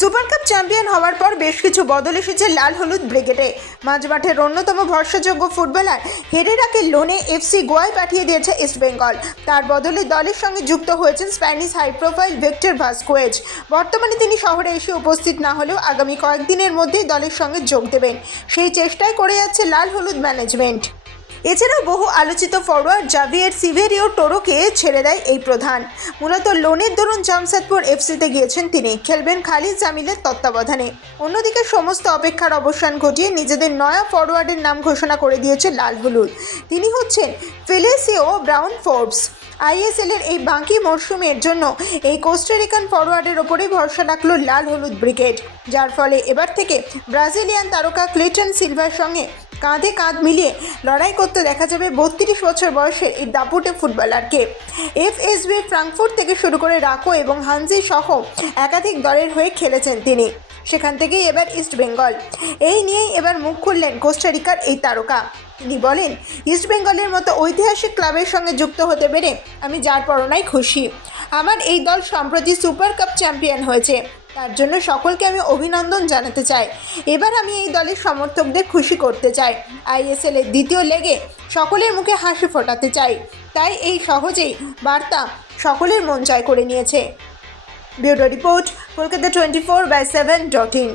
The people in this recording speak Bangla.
সুপার কাপ চ্যাম্পিয়ন হওয়ার পর বেশ কিছু বদল এসেছে লাল হলুদ ব্রিগেডে। মাঝমাঠের অন্যতম ভরসাযোগ্য ফুটবলার হেরেরাকে লোনে এফসি গোয়ায় পাঠিয়ে দিয়েছে ইস্টবেঙ্গল। তার বদলে দলের সঙ্গে যুক্ত হয়েছেন Spanish high profile Victor Vazquez. বর্তমানে তিনি শহরে এসে উপস্থিত না হলেও আগামী কয়েকদিনের মধ্যেই দলের সঙ্গে যোগ দেবেন, সেই চেষ্টাই করে যাচ্ছে লাল হলুদ ম্যানেজমেন্ট। এছাড়াও বহু আলোচিত ফরওয়ার্ড জাভিয়ের সিভেরিও টোরোকে ছেড়ে দেয় এই প্রধান। মূলত লোনের দরুন জামশেদপুর এফসিতে গিয়েছেন তিনি, খেলবেন খালিদ জামিলের তত্ত্বাবধানে। অন্যদিকে সমস্ত অপেক্ষার অবসান ঘটিয়ে নিজেদের নয়া ফরওয়ার্ডের নাম ঘোষণা করে দিয়েছে লাল হলুদ। তিনি হচ্ছেন ফেলিসিও ব্রাউন ফোর্বস। আইএসএলের এই বাকি মরশুমের জন্য এই কোস্টারিকান ফরওয়ার্ডের ওপরেই ভরসা রাখল লাল হলুদ ব্রিগেড, যার ফলে এবার থেকে ব্রাজিলিয়ান তারকা ক্লেটন সিলভার সঙ্গে কাঁধে কাঁধ মিলিয়ে লড়াই করতে দেখা যাবে 32 বছর বয়সের এই দাপুটে ফুটবলারকে। এফএসবি ফ্রাঙ্কফুর্ট থেকে শুরু করে রাকো এবং হানজি সহ একাধিক দলের হয়ে খেলেছেন তিনি, সেখান থেকেই এবার ইস্টবেঙ্গল। এই নিয়েই এবার মুখ খুললেন কোস্টারিকার এই তারকা। তিনি বলেন, ইস্টবেঙ্গলের মতো ঐতিহাসিক ক্লাবের সঙ্গে যুক্ত হতে পেরে আমি যার পরনাই খুশি। আমার এই দল সম্প্রতি সুপার কাপ চ্যাম্পিয়ন হয়েছে, তার জন্য সকলকে আমি অভিনন্দন জানাতে চাই। এবার আমি এই দলের সমর্থকদের খুশি করতে চাই, আইএসএলের দ্বিতীয় লেগে সকলের মুখে হাসি ফোটাতে চাই। তাই এই সহজেই বার্তা সকলের মন জয় করে নিয়েছে। Bureau report, Kolkata 24/7.in।